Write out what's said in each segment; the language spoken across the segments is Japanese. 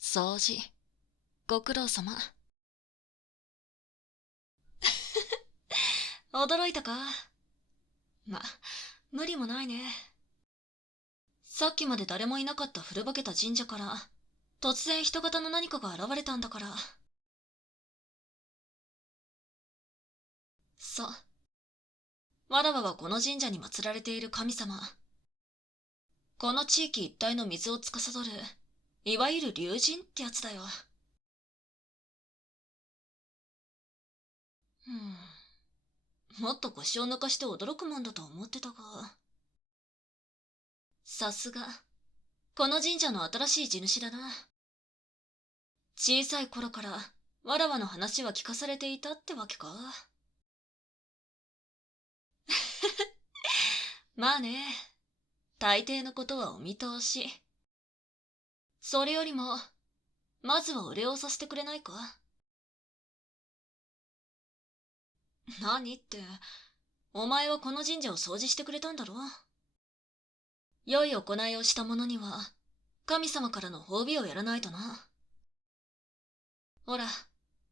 掃除、ご苦労様。驚いたか？ま、無理もないね。さっきまで誰もいなかった古ぼけた神社から、突然人型の何かが現れたんだから。そう。わらわはこの神社に祀られている神様。この地域一帯の水を司る、いわゆる龍神ってやつだよ。もっと腰を抜かして驚くもんだと思ってたが。さすが、この神社の新しい地主だな。小さい頃から、わらわの話は聞かされていたってわけか。まあね、大抵のことはお見通し。それよりも、まずはお礼をさせてくれないか？何って、お前はこの神社を掃除してくれたんだろ？良い行いをした者には、神様からの褒美をやらないとな。ほら、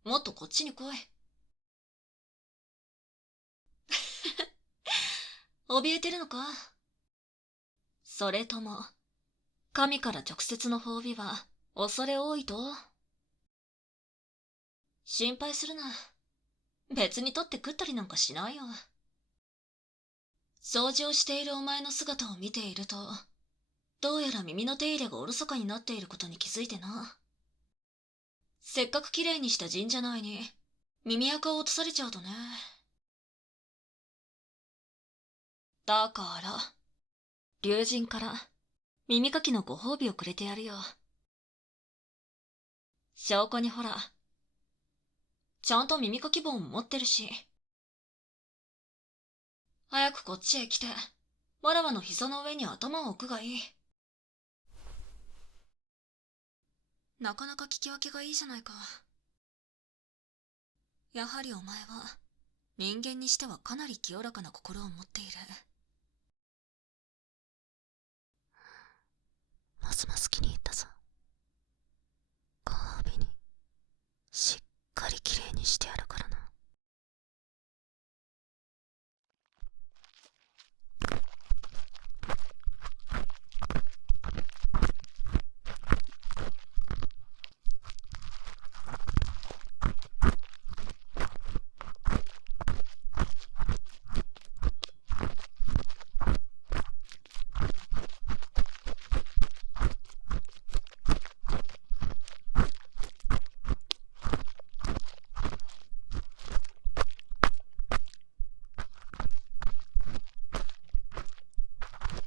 もっとこっちに来い。怯えてるのか？それとも、神から直接の褒美は、恐れ多いと？心配するな。別に取って食ったりなんかしないよ。掃除をしているお前の姿を見ていると、どうやら耳の手入れがおろそかになっていることに気づいてな。せっかくきれいにした神社内に、耳垢を落とされちゃうとね。だから、龍神から耳かきのご褒美をくれてやるよ。証拠にほら、ちゃんと耳かき棒も持ってるし。早くこっちへ来て、わらわの膝の上に頭を置くがいい。なかなか聞き分けがいいじゃないか。やはりお前は、人間にしてはかなり清らかな心を持っている。ますます気に入ったぞ。ご褒美に、しっかりきれいにしてやるからな。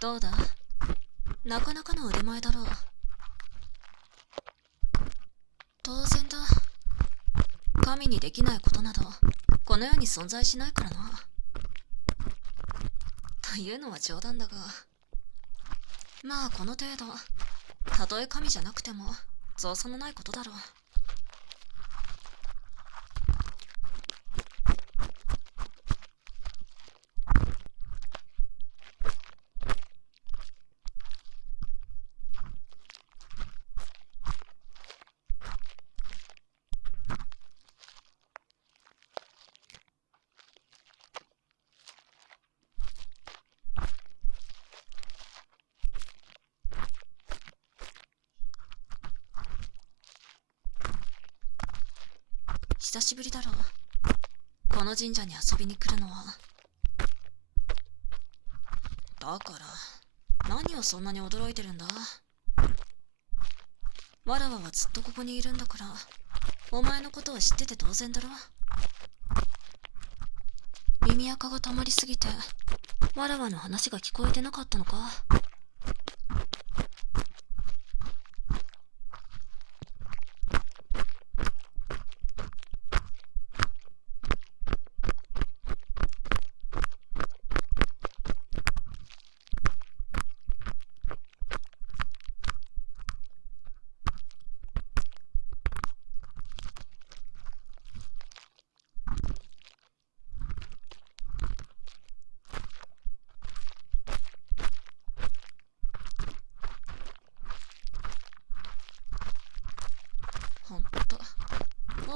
どうだ？なかなかの腕前だろう。当然だ。神にできないことなど、この世に存在しないからな。というのは冗談だが、まあこの程度、たとえ神じゃなくても、造作のないことだろう。久しぶりだろう。この神社に遊びに来るのは。だから、何をそんなに驚いてるんだ？わらわはずっとここにいるんだから、お前のことは知ってて当然だろ。耳垢が溜まりすぎて、わらわの話が聞こえてなかったのか？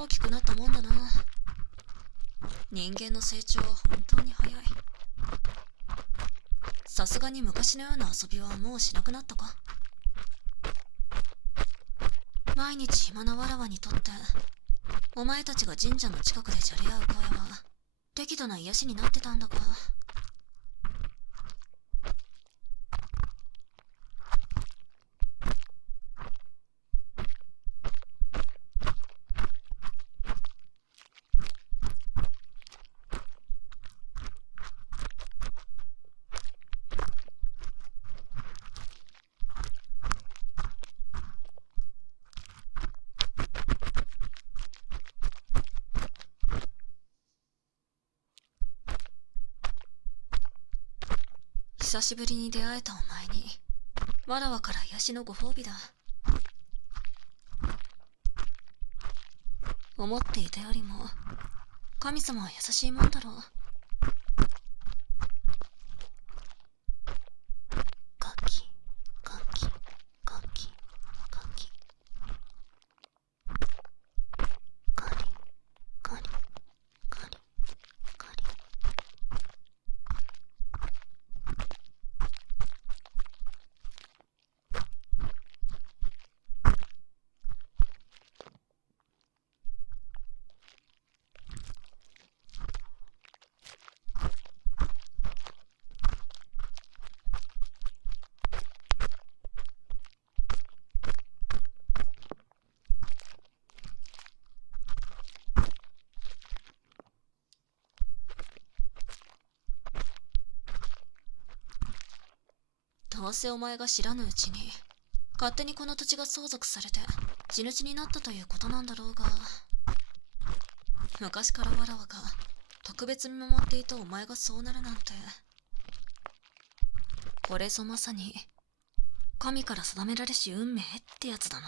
大きくなったもんだな。人間の成長は本当に早い。さすがに昔のような遊びはもうしなくなったか？毎日暇なわらわにとって、お前たちが神社の近くでじゃれ合う声は適度な癒しになってたんだが。久しぶりに出会えたお前に、わらわから癒しのご褒美だ。思っていたよりも、神様は優しいもんだろう。ガキ、ガキ、ガキ、ガキ。ガリ、ガリ、ガリ、ガリ。どうせお前が知らぬうちに勝手にこの土地が相続されて地主になったということなんだろうが、昔からわらわが特別見守っていたお前がそうなるなんて、これぞまさに神から定められし運命ってやつだな。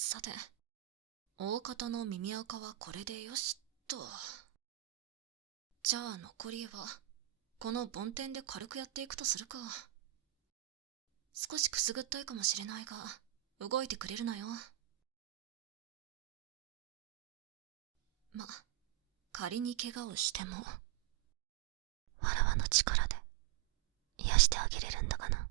さて、大方の耳垢はこれでよしと。じゃあ残りはこの梵天で軽くやっていくとするか。少しくすぐったいかもしれないが動いてくれるなよ。ま、仮に怪我をしてもわらわの力で癒してあげれるんだがな。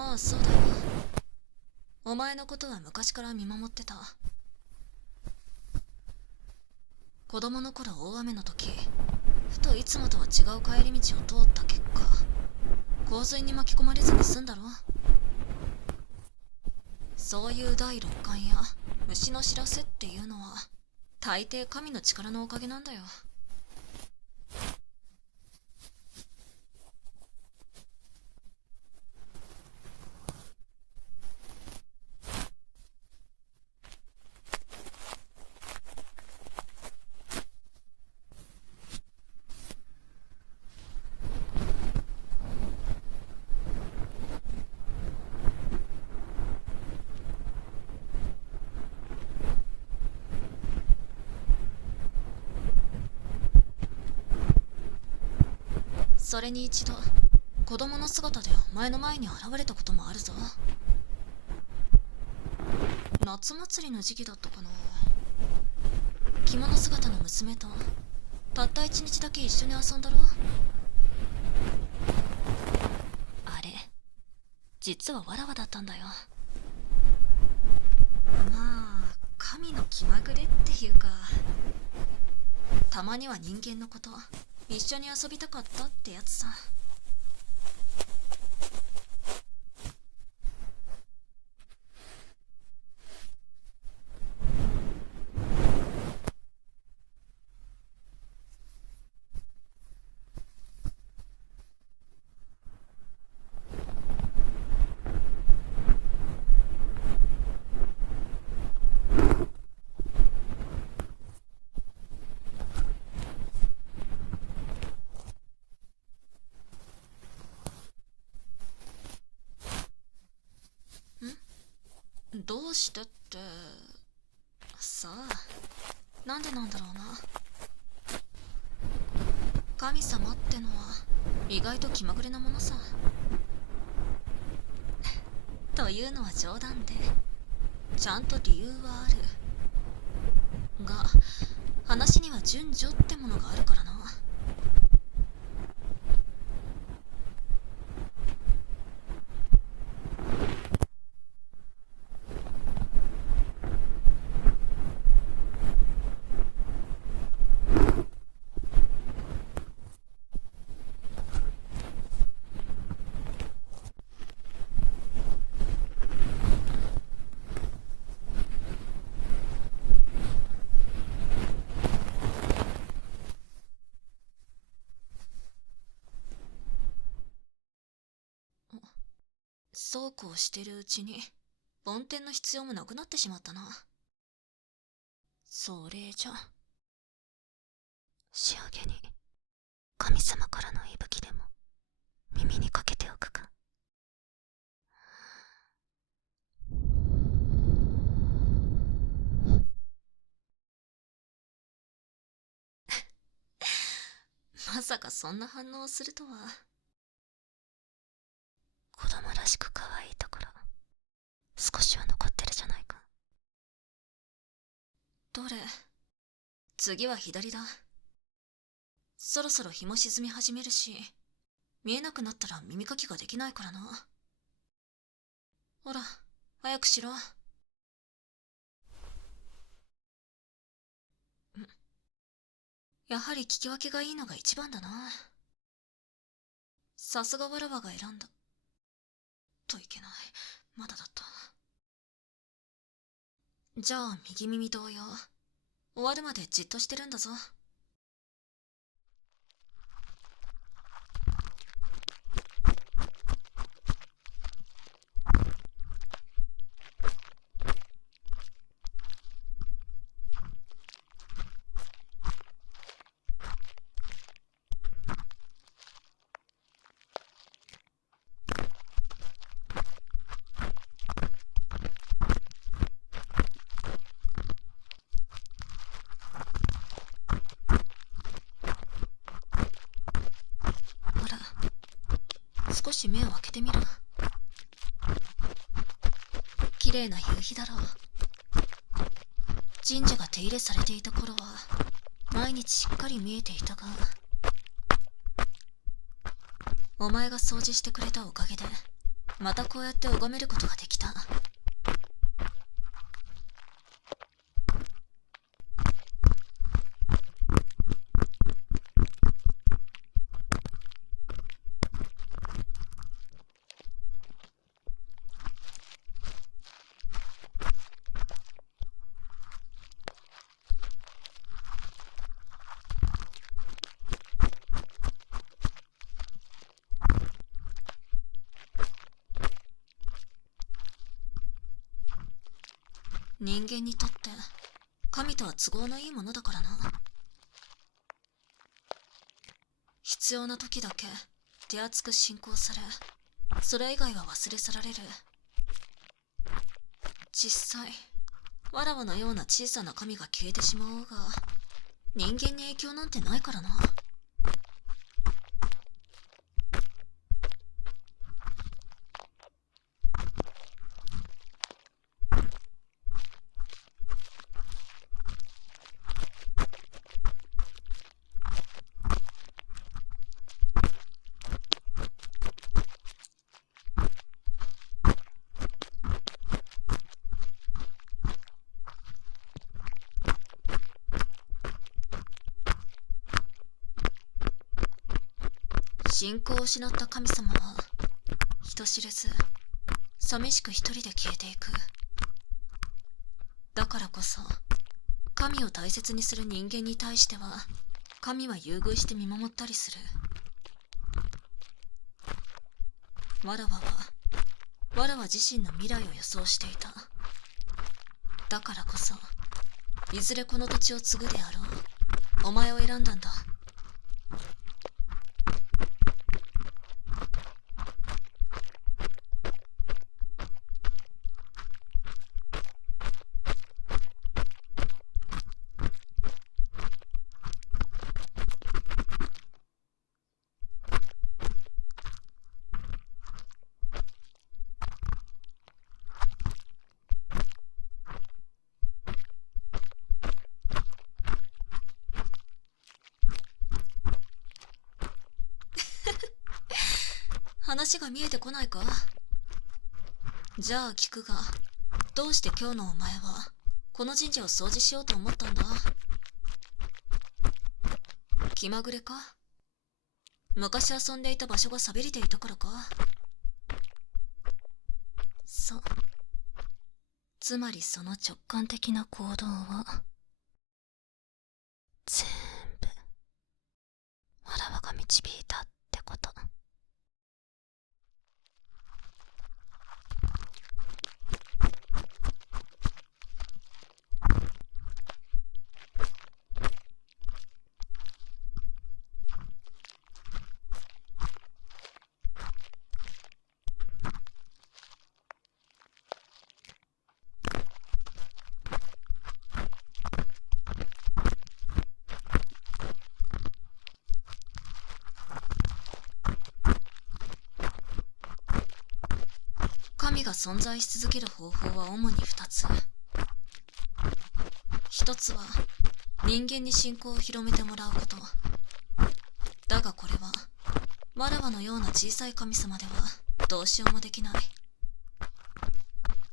ああ、そうだよ。お前のことは昔から見守ってた。子供の頃大雨の時、ふといつもとは違う帰り道を通った結果、洪水に巻き込まれずに済んだろ。そういう第六感や虫の知らせっていうのは大抵神の力のおかげなんだよ。それに一度子供の姿でお前の前に現れたこともあるぞ。夏祭りの時期だったかな。着物姿の娘とたった一日だけ一緒に遊んだろ。あれ実はわらわだったんだよ。まあ神の気まぐれっていうか、たまには人間のこと一緒に遊びたかったってやつさ。どうしてってさあ、なんでなんだろうな。神様ってのは意外と気まぐれなものさ。というのは冗談で、ちゃんと理由はあるが、話には順序ってものがあるからな。そうこうしてるうちに梵天の必要もなくなってしまったな。それじゃ仕上げに神様からの息吹でも耳にかけておくか。まさかそんな反応をするとは。子供らしく可愛いところ少しは残ってるじゃないか。どれ？次は左だ。そろそろ日も沈み始めるし、見えなくなったら耳かきができないからな。ほら早くしろ。やはり聞き分けがいいのが一番だな。さすがわらわが選んだといけない。まだだった。じゃあ右耳同様、終わるまでじっとしてるんだぞ。ほら少し目を開けてみろ。綺麗な夕日だろう。神社が手入れされていた頃は毎日しっかり見えていたが、お前が掃除してくれたおかげでまたこうやって拝めることができた。人間にとって神とは都合のいいものだからな。必要な時だけ手厚く信仰され、それ以外は忘れ去られる。実際わらわのような小さな神が消えてしまおうが、人間に影響なんてないからな。信仰を失った神様は人知れず寂しく一人で消えていく。だからこそ神を大切にする人間に対しては神は優遇して見守ったりする。わらわ自身の未来を予想していた。だからこそいずれこの土地を継ぐであろうお前を選んだんだ。話が見えてこないか？じゃあ聞くが、どうして今日のお前はこの神社を掃除しようと思ったんだ？気まぐれか？昔遊んでいた場所が寂れていたからか？そう。つまりその直感的な行動は全部わらわが導いたってこと。神が存在し続ける方法は主に2つ。1つは人間に信仰を広めてもらうこと。だがこれはわらわのような小さい神様ではどうしようもできない。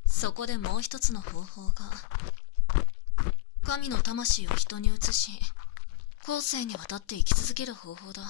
そこでもう一つの方法が神の魂を人に移し後世にわたって生き続ける方法だ。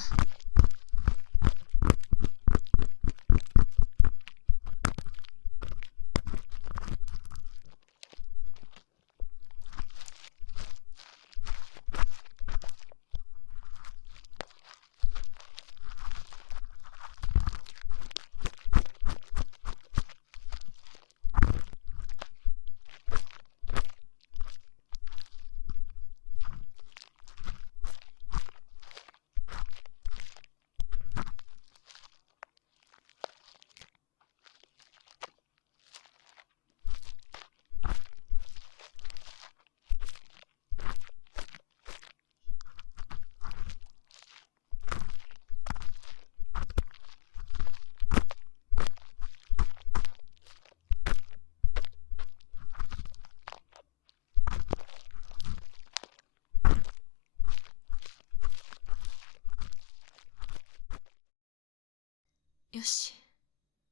よし、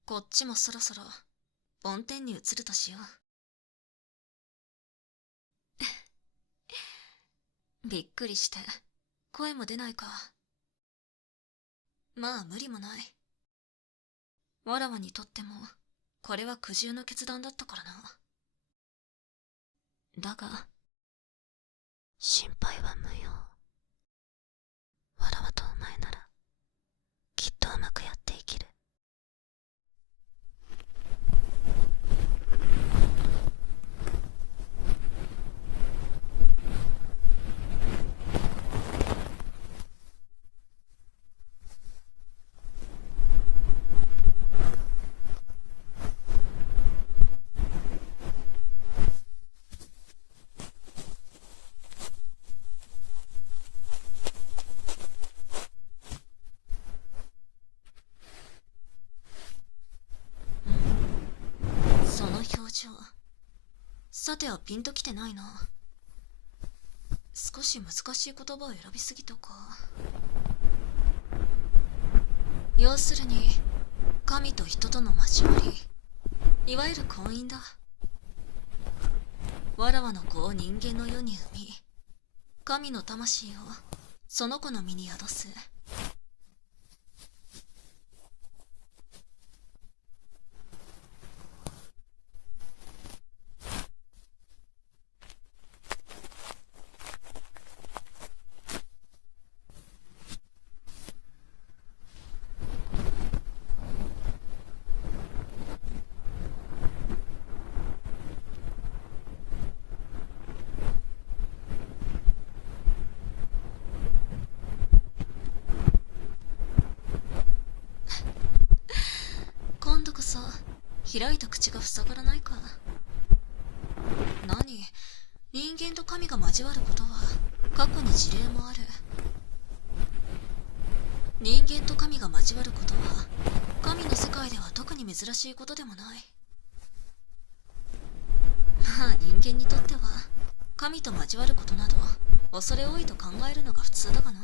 こっちもそろそろ梵天に移るとしよう。びっくりして声も出ないか。まあ無理もない。わらわにとってもこれは苦渋の決断だったからな。だが心配は無用。わらわとお前ならきっとうまくやっていける。その表情、さてはピンときてないな。少し難しい言葉を選びすぎたか。要するに神と人との交わり、いわゆる婚姻だ。わらわの子を人間の世に生み、神の魂をその子の身に宿す。開いた口が塞がらないか。何？人間と神が交わることは過去に事例もある。人間と神が交わることは神の世界では特に珍しいことでもない。まあ人間にとっては神と交わることなど恐れ多いと考えるのが普通だがな。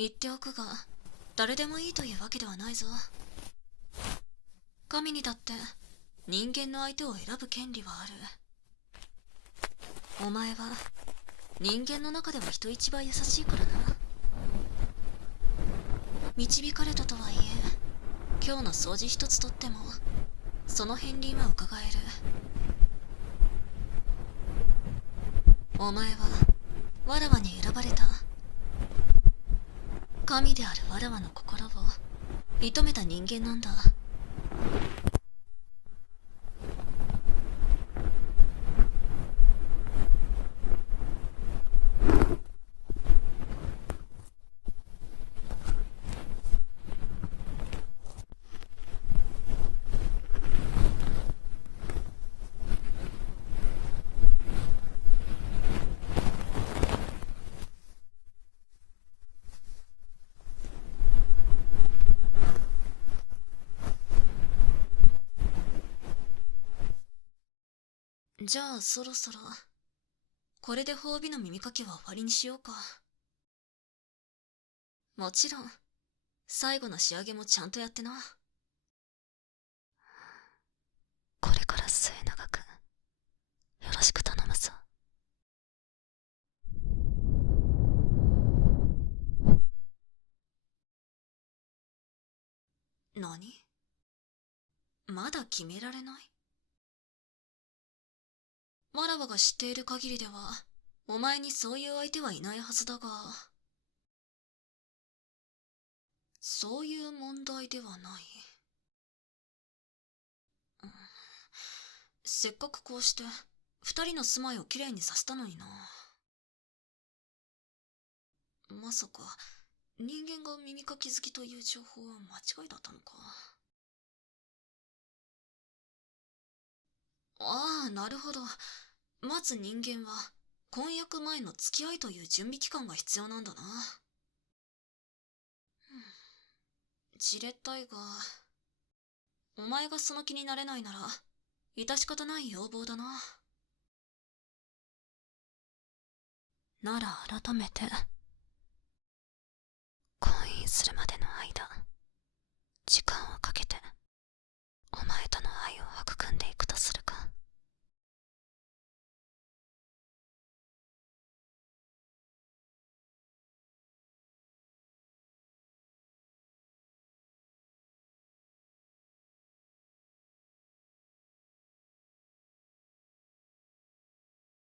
言っておくが、誰でもいいというわけではないぞ。神にだって人間の相手を選ぶ権利はある。お前は人間の中では人一倍優しいからな。導かれたとはいえ、今日の掃除一つとってもその片鱗は伺える。お前はわらわに選ばれた。神であるわらわの心を射止めた人間なんだ。じゃあそろそろこれで褒美の耳かきは終わりにしようか。もちろん最後の仕上げもちゃんとやってな。これから末永くよろしく頼むぞ。何？まだ決められない？わらわが知っている限りではお前にそういう相手はいないはずだが、そういう問題ではない。せっかくこうして二人の住まいをきれいにさせたのにな。まさか人間が耳かき好きという情報は間違いだったのか。ああ、なるほど。まず人間は婚約前の付き合いという準備期間が必要なんだな。じれったいが、お前がその気になれないなら致し方ない要望だな。なら改めて婚姻するまでの間、時間をかけてお前との愛を育